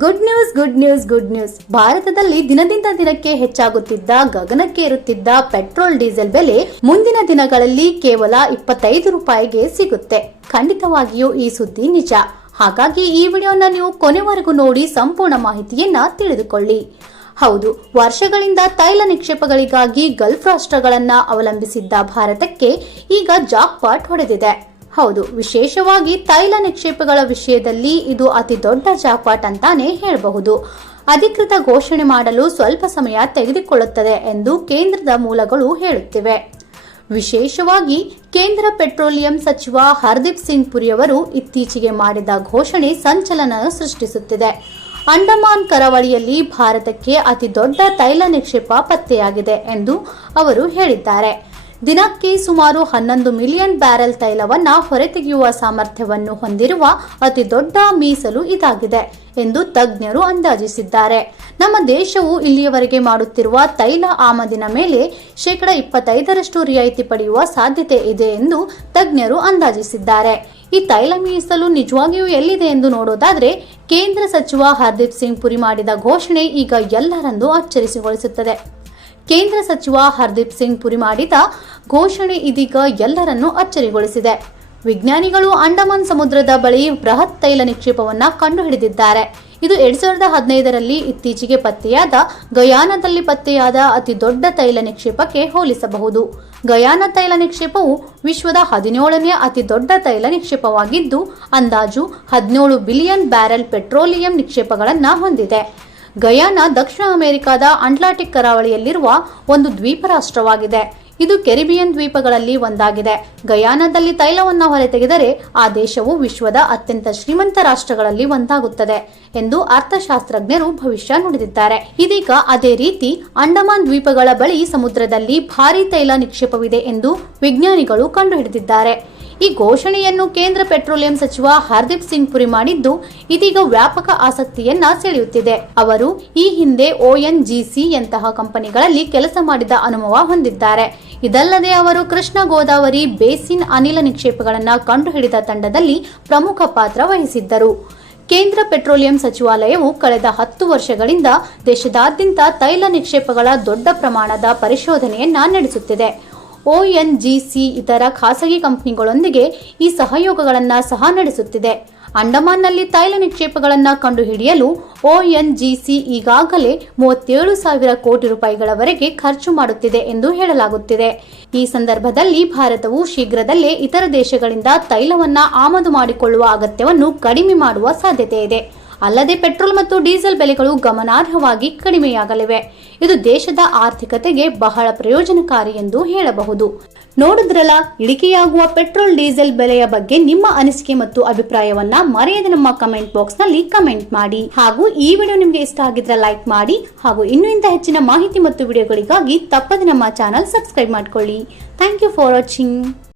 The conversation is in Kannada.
Good news good news good news ಭಾರತದಲ್ಲಿ ದಿನದಿಂದ ದಿನಕ್ಕೆ ಹೆಚ್ಚಾಗುತ್ತಿದ್ದ ಗಗನಕ್ಕೇರುತ್ತಿದ್ದ ಪೆಟ್ರೋಲ್, ಡೀಸೆಲ್ ಬೆಲೆ ಮುಂದಿನ ದಿನಗಳಲ್ಲಿ ಕೇವಲ ಇಪ್ಪತ್ತೈದು ರೂಪಾಯಿಗೆ ಸಿಗುತ್ತೆ. ಖಂಡಿತವಾಗಿಯೂ ಈ ಸುದ್ದಿ ನಿಜ. ಹಾಗಾಗಿ ಈ ವಿಡಿಯೋನ ನೀವು ಕೊನೆವರೆಗೂ ನೋಡಿ ಸಂಪೂರ್ಣ ಮಾಹಿತಿಯನ್ನ ತಿಳಿದುಕೊಳ್ಳಿ. ಹೌದು, ವರ್ಷಗಳಿಂದ ತೈಲ ನಿಕ್ಷೇಪಗಳಿಗಾಗಿ ಗಲ್ಫ್ ರಾಷ್ಟ್ರಗಳನ್ನ ಅವಲಂಬಿಸಿದ್ದ ಭಾರತಕ್ಕೆ ಈಗ ಜಾಕ್ಪಾಟ್ ಹೊಡೆದಿದೆ. ಹೌದು, ವಿಶೇಷವಾಗಿ ತೈಲ ನಿಕ್ಷೇಪಗಳ ವಿಷಯದಲ್ಲಿ ಇದು ಅತಿ ದೊಡ್ಡ ಜಾಕ್ಪಾಟ್ ಅಂತಾನೆ ಹೇಳಬಹುದು. ಅಧಿಕೃತ ಘೋಷಣೆ ಮಾಡಲು ಸ್ವಲ್ಪ ಸಮಯ ತೆಗೆದುಕೊಳ್ಳುತ್ತದೆ ಎಂದು ಕೇಂದ್ರದ ಮೂಲಗಳು ಹೇಳುತ್ತಿವೆ. ವಿಶೇಷವಾಗಿ ಕೇಂದ್ರ ಪೆಟ್ರೋಲಿಯಂ ಸಚಿವ ಹರ್ದೀಪ್ ಸಿಂಗ್ ಪುರಿಯವರು ಇತ್ತೀಚೆಗೆ ಮಾಡಿದ ಘೋಷಣೆ ಸಂಚಲನ ಸೃಷ್ಟಿಸುತ್ತಿದೆ. ಅಂಡಮಾನ್ ಕರಾವಳಿಯಲ್ಲಿ ಭಾರತಕ್ಕೆ ಅತಿ ದೊಡ್ಡ ತೈಲ ನಿಕ್ಷೇಪ ಪತ್ತೆಯಾಗಿದೆ ಎಂದು ಅವರು ಹೇಳಿದ್ದಾರೆ. ದಿನಕ್ಕೆ ಸುಮಾರು ಹನ್ನೊಂದು ಮಿಲಿಯನ್ ಬ್ಯಾರೆಲ್ ತೈಲವನ್ನ ಹೊರತೆಗೆಯುವ ಸಾಮರ್ಥ್ಯವನ್ನು ಹೊಂದಿರುವ ಅತಿ ದೊಡ್ಡ ಮೀಸಲು ಇದಾಗಿದೆ ಎಂದು ತಜ್ಞರು ಅಂದಾಜಿಸಿದ್ದಾರೆ. ನಮ್ಮ ದೇಶವು ಇಲ್ಲಿಯವರೆಗೆ ಮಾಡುತ್ತಿರುವ ತೈಲ ಆಮದಿನ ಮೇಲೆ ಶೇಕಡ ಇಪ್ಪತ್ತೈದರಷ್ಟು ರಿಯಾಯಿತಿ ಪಡೆಯುವ ಸಾಧ್ಯತೆ ಇದೆ ಎಂದು ತಜ್ಞರು ಅಂದಾಜಿಸಿದ್ದಾರೆ. ಈ ತೈಲ ಮೀಸಲು ನಿಜವಾಗಿಯೂ ಎಲ್ಲಿದೆ ಎಂದು ನೋಡೋದಾದ್ರೆ ಕೇಂದ್ರ ಸಚಿವ ಹರ್ದೀಪ್ ಸಿಂಗ್ ಪುರಿ ಮಾಡಿದ ಘೋಷಣೆ ಈಗ ಎಲ್ಲರನ್ನೂ ಅಚ್ಚರಿಸಿಗೊಳಿಸುತ್ತದೆ. ಕೇಂದ್ರ ಸಚಿವ ಹರ್ದೀಪ್ ಸಿಂಗ್ ಪುರಿ ಮಾಡಿದ ಘೋಷಣೆ ಇದೀಗ ಎಲ್ಲರನ್ನೂ ಅಚ್ಚರಿಗೊಳಿಸಿದೆ. ವಿಜ್ಞಾನಿಗಳು ಅಂಡಮಾನ್ ಸಮುದ್ರದ ಬಳಿ ಬೃಹತ್ ತೈಲ ನಿಕ್ಷೇಪವನ್ನು ಕಂಡುಹಿಡಿದಿದ್ದಾರೆ. ಇದು ಎರಡ್ ಸಾವಿರದ ಹದಿನೈದರಲ್ಲಿ ಇತ್ತೀಚೆಗೆ ಪತ್ತೆಯಾದ ಗಯಾನದಲ್ಲಿ ಪತ್ತೆಯಾದ ಅತಿ ದೊಡ್ಡ ತೈಲ ನಿಕ್ಷೇಪಕ್ಕೆ ಹೋಲಿಸಬಹುದು. ಗಯಾನ ತೈಲ ನಿಕ್ಷೇಪವು ವಿಶ್ವದ ಹದಿನೇಳನೇ ಅತಿ ದೊಡ್ಡ ತೈಲ ನಿಕ್ಷೇಪವಾಗಿದ್ದು, ಅಂದಾಜು ಹದಿನೇಳು ಬಿಲಿಯನ್ ಬ್ಯಾರೆಲ್ ಪೆಟ್ರೋಲಿಯಂ ನಿಕ್ಷೇಪಗಳನ್ನು ಹೊಂದಿದೆ. ಗಯಾನ ದಕ್ಷಿಣ ಅಮೆರಿಕದ ಅಂಟ್ಲಾಂಟಿಕ್ ಕರಾವಳಿಯಲ್ಲಿರುವ ಒಂದು ದ್ವೀಪ ರಾಷ್ಟ್ರವಾಗಿದೆ ಇದು ಕೆರಿಬಿಯನ್ ದ್ವೀಪಗಳಲ್ಲಿ ಒಂದಾಗಿದೆ. ಗಯಾನದಲ್ಲಿ ತೈಲವನ್ನು ಹೊರತೆಗೆದರೆ ಆ ದೇಶವು ವಿಶ್ವದ ಅತ್ಯಂತ ಶ್ರೀಮಂತ ರಾಷ್ಟ್ರಗಳಲ್ಲಿ ಒಂದಾಗುತ್ತದೆ ಎಂದು ಅರ್ಥಶಾಸ್ತ್ರಜ್ಞರು ಭವಿಷ್ಯ ನುಡಿದಿದ್ದಾರೆ. ಇದೀಗ ಅದೇ ರೀತಿ ಅಂಡಮಾನ್ ದ್ವೀಪಗಳ ಬಳಿ ಸಮುದ್ರದಲ್ಲಿ ಭಾರೀ ತೈಲ ನಿಕ್ಷೇಪವಿದೆ ಎಂದು ವಿಜ್ಞಾನಿಗಳು ಕಂಡುಹಿಡಿದಿದ್ದಾರೆ. ಈ ಘೋಷಣೆಯನ್ನು ಕೇಂದ್ರ ಪೆಟ್ರೋಲಿಯಂ ಸಚಿವ ಹರ್ದೀಪ್ ಸಿಂಗ್ ಪುರಿ ಮಾಡಿದ್ದು, ಇದೀಗ ವ್ಯಾಪಕ ಆಸಕ್ತಿಯನ್ನ ಸೆಳೆಯುತ್ತಿದೆ. ಅವರು ಈ ಹಿಂದೆ ಓಎನ್ಜಿಸಿ ಯಂತಹ ಕಂಪನಿಗಳಲ್ಲಿ ಕೆಲಸ ಮಾಡಿದ ಅನುಭವ ಹೊಂದಿದ್ದಾರೆ. ಇದಲ್ಲದೆ ಅವರು ಕೃಷ್ಣ ಗೋದಾವರಿ ಬೇಸಿನ್ ಅನಿಲ ನಿಕ್ಷೇಪಗಳನ್ನು ಕಂಡುಹಿಡಿದ ತಂಡದಲ್ಲಿ ಪ್ರಮುಖ ಪಾತ್ರ ವಹಿಸಿದ್ದರು. ಕೇಂದ್ರ ಪೆಟ್ರೋಲಿಯಂ ಸಚಿವಾಲಯವು ಕಳೆದ ಹತ್ತು ವರ್ಷಗಳಿಂದ ದೇಶದಾದ್ಯಂತ ತೈಲ ನಿಕ್ಷೇಪಗಳ ದೊಡ್ಡ ಪ್ರಮಾಣದ ಪರಿಶೋಧನೆಯನ್ನ ನಡೆಸುತ್ತಿದೆ. ಒಎನ್ಜಿಸಿ ಇತರ ಖಾಸಗಿ ಕಂಪನಿಗಳೊಂದಿಗೆ ಈ ಸಹಯೋಗಗಳನ್ನು ಸಹ ನಡೆಸುತ್ತಿದೆ. ಅಂಡಮಾನ್ನಲ್ಲಿ ತೈಲ ನಿಕ್ಷೇಪಗಳನ್ನು ಕಂಡುಹಿಡಿಯಲು ಒಎನ್ಜಿಸಿ ಈಗಾಗಲೇ ಮೂವತ್ತೇಳು ಸಾವಿರ ಕೋಟಿ ರೂಪಾಯಿಗಳವರೆಗೆ ಖರ್ಚು ಮಾಡುತ್ತಿದೆ ಎಂದು ಹೇಳಲಾಗುತ್ತಿದೆ. ಈ ಸಂದರ್ಭದಲ್ಲಿ ಭಾರತವು ಶೀಘ್ರದಲ್ಲೇ ಇತರ ದೇಶಗಳಿಂದ ತೈಲವನ್ನು ಆಮದು ಮಾಡಿಕೊಳ್ಳುವ ಅಗತ್ಯವನ್ನು ಕಡಿಮೆ ಮಾಡುವ ಸಾಧ್ಯತೆ ಇದೆ ಅಲ್ಲದೆ ಪೆಟ್ರೋಲ್ ಮತ್ತು ಡೀಸೆಲ್ ಬೆಲೆಗಳು ಗಮನಾರ್ಹವಾಗಿ ಕಡಿಮೆಯಾಗಲಿವೆ. ಇದು ದೇಶದ ಆರ್ಥಿಕತೆಗೆ ಬಹಳ ಪ್ರಯೋಜನಕಾರಿ ಎಂದು ಹೇಳಬಹುದು. ನೋಡಿದ್ರಲ್ಲ, ಇಳಿಕೆಯಾಗುವ ಪೆಟ್ರೋಲ್, ಡೀಸೆಲ್ ಬೆಲೆಯ ಬಗ್ಗೆ ನಿಮ್ಮ ಅನಿಸಿಕೆ ಮತ್ತು ಅಭಿಪ್ರಾಯವನ್ನ ಮರೆಯದೆ ನಮ್ಮ ಕಮೆಂಟ್ ಬಾಕ್ಸ್ನಲ್ಲಿ ಕಮೆಂಟ್ ಮಾಡಿ. ಹಾಗೂ ಈ ವಿಡಿಯೋ ನಿಮಗೆ ಇಷ್ಟ ಆಗಿದ್ರೆ ಲೈಕ್ ಮಾಡಿ. ಹಾಗೂ ಇನ್ನೂ ಇಂಥ ಹೆಚ್ಚಿನ ಮಾಹಿತಿ ಮತ್ತು ವಿಡಿಯೋಗಳಿಗಾಗಿ ತಪ್ಪದೆ ನಮ್ಮ ಚಾನಲ್ ಸಬ್ಸ್ಕ್ರೈಬ್ ಮಾಡಿಕೊಳ್ಳಿ. Thank you for watching.